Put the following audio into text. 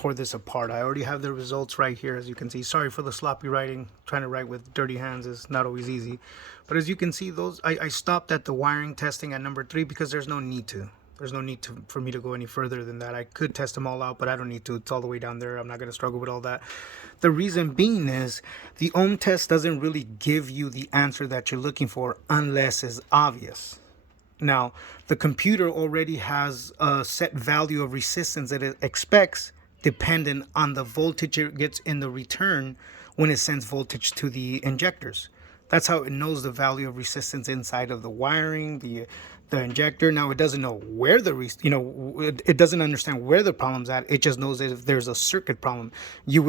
tore this apart. I already have the results right here, as you can see. Sorry for the sloppy writing. Trying to write with dirty hands is not always easy. But as you can see, those I stopped at the wiring testing at number 3 because there's no need to. There's no need for me to go any further than that. I could test them all out, but I don't need to. It's all the way down there. I'm not going to struggle with all that. The reason being is the ohm test doesn't really give you the answer that you're looking for unless it's obvious. Now, the computer already has a set value of resistance that it expects dependent on the voltage it gets in the return when it sends voltage to the injectors. That's how it knows the value of resistance inside of the wiring, the injector. Now, it doesn't know where it doesn't understand where the problem's at. It just knows that if there's a circuit problem, you would